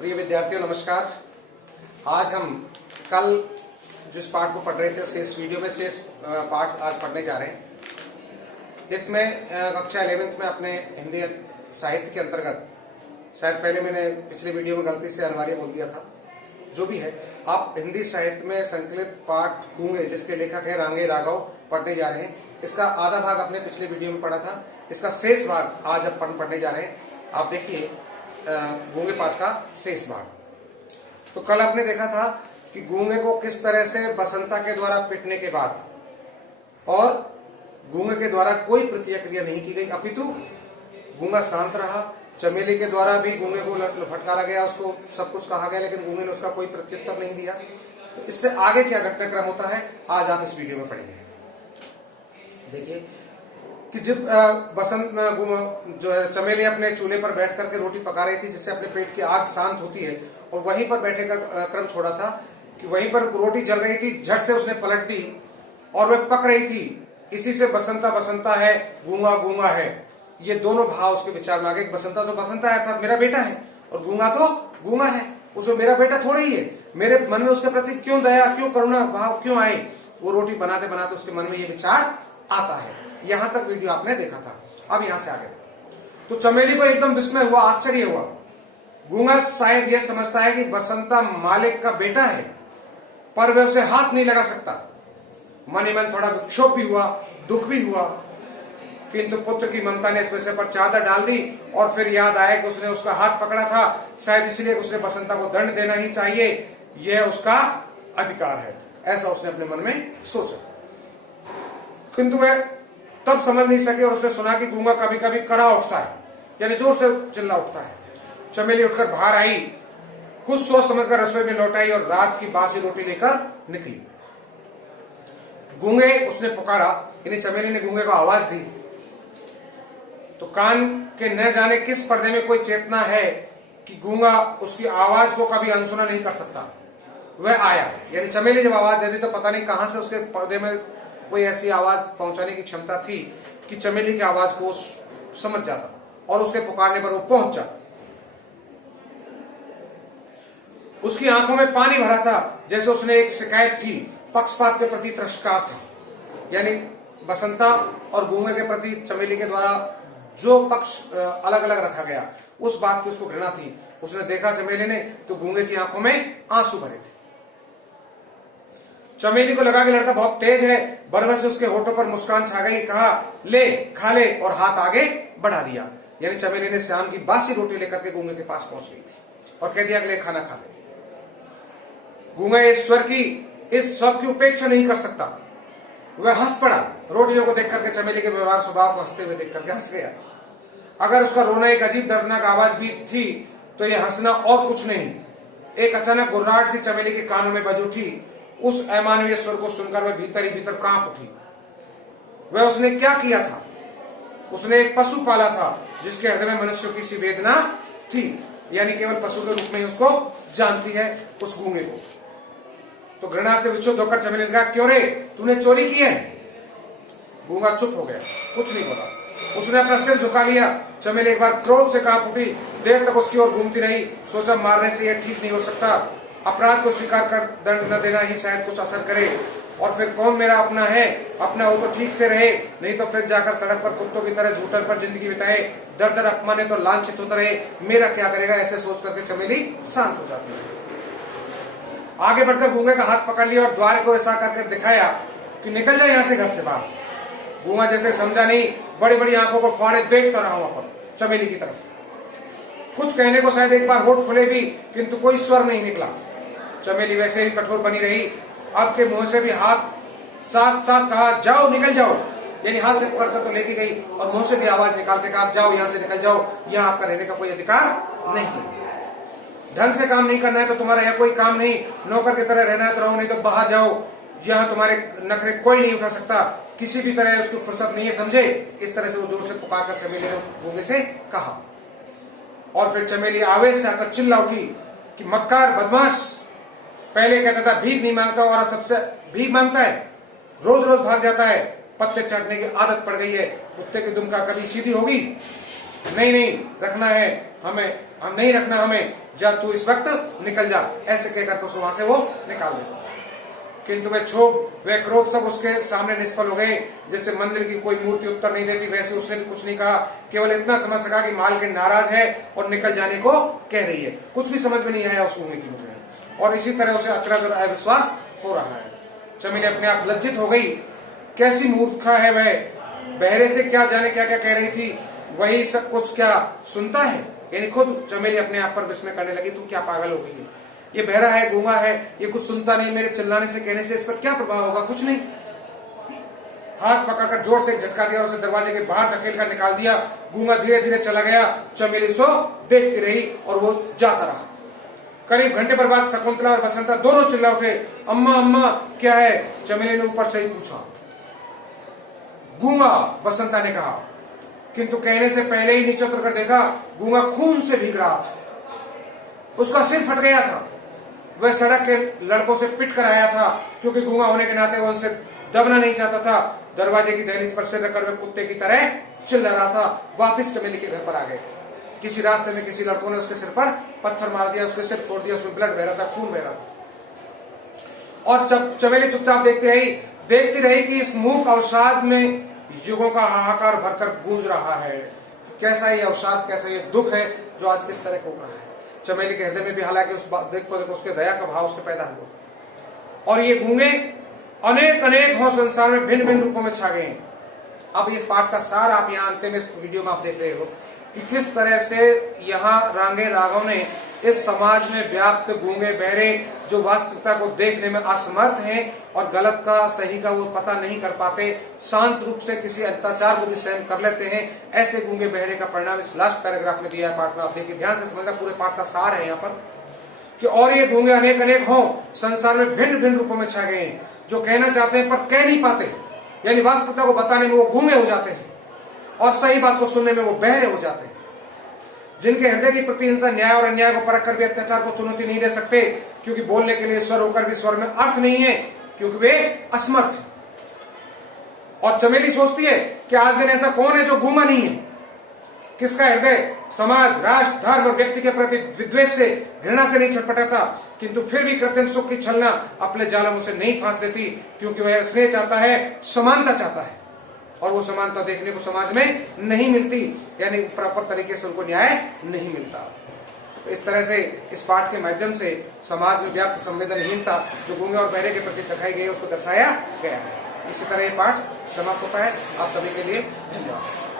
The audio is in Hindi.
प्रिय विद्यार्थियों नमस्कार। आज हम कल जिस पाठ को पढ़ रहे थे शेष वीडियो में शेष पाठ आज पढ़ने जा रहे हैं। इसमें कक्षा 11th में अपने हिंदी साहित्य के अंतर्गत, शायद पहले मैंने पिछले वीडियो में गलती से अनिवार्य बोल दिया था, जो भी है, आप हिंदी साहित्य में संकलित पाठ गूंगे जिसके लेखक है रांगे राघव पढ़ने जा रहे हैं। इसका आधा भाग अपने पिछले वीडियो में पढ़ा था, इसका शेष भाग आज अपन पढ़ने जा रहे हैं। आप देखिए गूंगे पाठ का शेष भाग। तो कल आपने देखा था कि गूंगे को किस तरह से बसंता के द्वारा पिटने के बाद और गूंगे के द्वारा कोई प्रतिक्रिया नहीं की गई, अपितु गूंगा शांत रहा। चमेली के द्वारा भी गूंगे को फटकारा गया, उसको सब कुछ कहा गया, लेकिन गूंगे ने उसका कोई प्रत्युत्तर नहीं दिया। तो इससे आगे क्या घटनाक्रम होता है आज आप इस वीडियो में पढ़ेंगे। देखिए कि जब बसंत जो है चमेली अपने चूल्हे पर बैठ करके रोटी पका रही थी जिससे अपने पेट की आग शांत होती है, और वहीं पर बैठे का क्रम छोड़ा था कि वहीं पर रोटी जल रही थी, झट से उसने पलट दी और वह पक रही थी। इसी से बसंता बसंता है, गूंगा गूंगा है, ये दोनों भाव उसके विचार में आ गए। बसंता तो बसंता है अर्थात मेरा बेटा है, और गूंगा तो गूंगा है, उसमें मेरा बेटा थोड़ा ही है। मेरे मन में उसके प्रति क्यों दया, क्यों करुणा भाव क्यों आए? वो रोटी बनाते बनाते उसके मन में ये विचार आता है। यहां तक वीडियो आपने देखा था। अब यहां से आगे तो चमेली को एकदम विस्मय हुआ, आश्चर्य हुआ। गूंगा शायद यह समझता है कि बसंता मालिक का बेटा है, पर वह उसे हाथ नहीं लगा सकता। मन ही मन थोड़ा विक्षोभ भी हुआ, दुख भी हुआ, किंतु पुत्र की ममता ने इस विषय पर चादर डाल दी। और फिर याद आया कि उसने उसका हाथ पकड़ा था, शायद इसलिए उसने बसंता को दंड देना ही चाहिए, यह उसका अधिकार है, ऐसा उसने अपने मन में सोचा। किंतु वह तब समझ नहीं सके और उसने सुना कि गूंगा कभी कभी करा उठता है, यानी जोर से चिल्ला उठता है। चमेली उठकर बाहर आई, कुछ सोच समझकर रसोई में लौट आई और रात की बासी रोटी लेकर निकली। गूंगे उसने पुकारा, यानी चमेली ने गूंगे को आवाज दी, तो कान के न जाने किस पर्दे में कोई चेतना है कि गूंगा उसकी आवाज को कभी अनसुना नहीं कर सकता। वह आया, यानी चमेली जब आवाज देती तो पता नहीं कहां से उसके पर्दे में कोई ऐसी आवाज पहुंचाने की क्षमता थी कि चमेली की आवाज को समझ जाता और उसके पुकारने पर वो पहुंच जाता। उसकी आंखों में पानी भरा था, जैसे उसने एक शिकायत थी, पक्षपात के प्रति तिरस्कार था। यानी बसंता और गूंगे के प्रति चमेली के द्वारा जो पक्ष अलग अलग रखा गया, उस बात की उसको घृणा थी। उसने देखा चमेली ने तो गूंगे की आंखों में आंसू भरे थे। चमेली को लगा कि लड़का बहुत तेज है, बरबर से उसके होठों पर मुस्कान छा गई। कहा ले खा ले, और हाथ आगे बढ़ा दिया। यानी चमेली ने शाम की बासी रोटी लेकर के गूंगे के पास पहुंच गई थी और कह दिया कि ले खाना खा ले। गूंगा ईश्वर की इस सब की उपेक्षा नहीं कर सकता। वह हंस पड़ा, रोटियों को देख करके चमेली के व्यवहार स्वभाव को हंसते हुए देख करके हंस गया। अगर उसका रोना एक अजीब दर्दनाक आवाज भी थी तो यह हंसना और कुछ नहीं। एक अचानक गुर्राहट सी चमेली के कानों में बज उठी। उस अमानवीय स्वर को सुनकर वह भीतर ही भीतर कांप उठी। वह उसने क्या किया था? उसने एक पशु पाला था जिसके हृदय में मनुष्य की सी वेदना थी, यानी केवल पशु के रूप में ही उसको जानती है उस गूंगे को। तो घृणा से विक्षुब्ध होकर चमेली ने कहा, क्यों रे, तूने चोरी की है? गूंगा चुप हो गया, कुछ नहीं बोला। उसने अपना सिर झुका लिया। चमेली एक बार क्रोध से कांप उठी, देर तक उसकी ओर घूमती रही। सोचा मारने से यह ठीक नहीं हो सकता, अपराध को स्वीकार कर दंड न देना ही शायद कुछ असर करे। और फिर कौन मेरा अपना है? अपना हो तो ठीक से रहे, नहीं तो फिर जाकर सड़क पर कुत्तों की तरह झूठन पर जिंदगी बिताए, दर दर अपमाने तो लांछित होता रहे, मेरा क्या करेगा? ऐसे सोच करके चमेली शांत हो जाती है। आगे बढ़कर गूंगे का हाथ पकड़ लिया और द्वार को ऐसा करके दिखाया कि निकल जाए यहां से, घर से बाहर। गूंगा जैसे समझा नहीं, बड़ी बड़ी आंखों को फाड़े देखता रहा वहां पर चमेली की तरफ। कुछ कहने को शायद एक बार होठ खुले भी, किंतु कोई स्वर नहीं निकला। चमेली वैसे ही कठोर बनी रही। अब के मुंह से भी हाथ साथ साथ कहा, जाओ निकल जाओ, यानी हाथ से पकड़कर तो लेके गई और मुंह से भी आवाज निकाल के कहा, जाओ यहां से निकल जाओ, यहां आपका रहने का कोई अधिकार नहीं। ढंग से काम नहीं करना है तो तुम्हारा यहाँ कोई काम नहीं, नौकर की तरह रहना है तो रहो, नहीं तो बाहर जाओ, यहाँ तुम्हारे नखरे कोई नहीं उठा सकता, किसी भी तरह उसकी फुर्सत नहीं है, समझे? इस तरह से वो जोर से पुकार कर चमेली ने गूंगे से कहा। और फिर चमेली आवेश से आकर चिल्ला उठी कि मक्कार, बदमाश, पहले कहता था भीख नहीं मांगता और सबसे भीख मांगता है, रोज रोज भाग जाता है, पत्ते चाटने की आदत पड़ गई है, कुत्ते की दुम का कभी सीधी होगी? नहीं नहीं रखना है हमें, हम नहीं रखना हमें, जब तू इस वक्त निकल जा, ऐसे कहकर तो उसको वहां से वो निकाल देता। किंतु वे क्षोभ वे क्रोध सब उसके सामने निष्फल हो गए। जैसे मंदिर की कोई मूर्ति उत्तर नहीं देती, वैसे उसने भी कुछ नहीं कहा, केवल इतना समझ सका कि मालकिन नाराज है और निकल जाने को कह रही है। कुछ भी समझ में नहीं आया उस मूवी की मुझे, और इसी तरह उसे अचरज और अविश्वास हो रहा है। चमेली अपने आप लज्जित हो गई, कैसी मूर्खा है वह, बहरे से क्या जाने क्या क्या कह रही थी, वही सब कुछ क्या सुनता है। यानी खुद चमेली अपने आप पर विस्मय करने लगी, तू क्या पागल हो गई है, ये बहरा है, गूंगा है, ये कुछ सुनता नहीं, मेरे चिल्लाने से कहने से इस पर क्या प्रभाव होगा, कुछ नहीं। हाथ पकड़कर जोर से झटका दिया और उसे दरवाजे के बाहर धकेल कर निकाल दिया। गूंगा धीरे धीरे चला गया, चमेली सो देखती रही और वो जाता रहा। करीब घंटे पर बाद शकुंतला और बसंता दोनों चिल्ला उठे, अम्मा अम्मा क्या है। चमेली ने ऊपर से ही पूछा, गूंगा, बसंता ने कहा, किंतु कहने से पहले ही नीचे उतर कर देखा, गूंगा खून से भीग रहा था, उसका सिर फट गया था। वह सड़क के लड़कों से पिट कर आया था, क्योंकि गूंगा होने के नाते वह उनसे दबना नहीं चाहता था। दरवाजे की दहलीज पर सिर रखकर वह कुत्ते की तरह चिल्ला रहा था। वापिस चमेली के घर पर आ गए। किसी रास्ते में किसी लड़कों ने उसके सिर पर पत्थर मार दिया, उसके सिर फोड़ दिया, उसमें ब्लड बह रहा था, खून बह रहा था। और चमेली चुपचाप देखती रही कि इस मूक अवसाद में युगों का हाहाकार भरकर गूंज रहा है। कैसा ये अवसाद, कैसा ये दुख है जो आज किस तरह को रहा है। चमेली के हृदय में भी हालांकि उस देखो उसके दया का भाव उसके पैदा हुआ, और ये गूंगे अनेक अनेक हों संसार में भिन्न भिन्न रूपों में छा गए। अब इस पाठ का सार आप यहाँ अंत में इस वीडियो में आप देख रहे हो कि किस तरह से यहाँ रांगे राघव ने इस समाज में व्याप्त गूंगे बहरे जो वास्तविकता को देखने में असमर्थ हैं और गलत का सही का वो पता नहीं कर पाते, शांत रूप से किसी अत्याचार को भी सहन कर लेते हैं, ऐसे गूंगे बहरे का परिणाम इस लास्ट पैराग्राफ में दिया है पाठ में। आप देखिए ध्यान से समझना, पूरे पाठ का सार है यहाँ पर कि और ये गूंगे अनेक अनेक हों संसार में भिन्न भिन्न रूपों में छा गए हैं, जो कहना चाहते हैं पर कह नहीं पाते, यानी वास्तविकता को बताने में वो गूंगे हो जाते हैं और सही बात को सुनने में वो बहरे हो जाते हैं, जिनके हृदय की प्रतिहिंसा न्याय और अन्याय को परख कर भी अत्याचार को चुनौती नहीं दे सकते, क्योंकि बोलने के लिए स्वर होकर भी स्वर में अर्थ नहीं है, क्योंकि वे असमर्थ हैं। और चमेली सोचती है कि आज दिन ऐसा कौन है जो गूंगा नहीं है, किसका हृदय समाज, राष्ट्र, धर्म और व्यक्ति के प्रति विद्वेष से, घृणा से नहीं छटपटाता, किंतु फिर भी कृत्रिम सुख की छलना अपने जालम से नहीं फांस देती, क्योंकि वह स्नेह चाहता है, समानता चाहता है, और वो समानता देखने को समाज में नहीं मिलती, यानी प्रॉपर तरीके से उनको न्याय नहीं मिलता। तो इस तरह से इस पाठ के माध्यम से समाज में व्याप्त संवेदनहीनता जो गूंगे और बहरे के प्रति दिखाई गई है उसको दर्शाया गया है। इसी तरह ये पाठ समाप्त होता है। आप सभी के लिए धन्यवाद।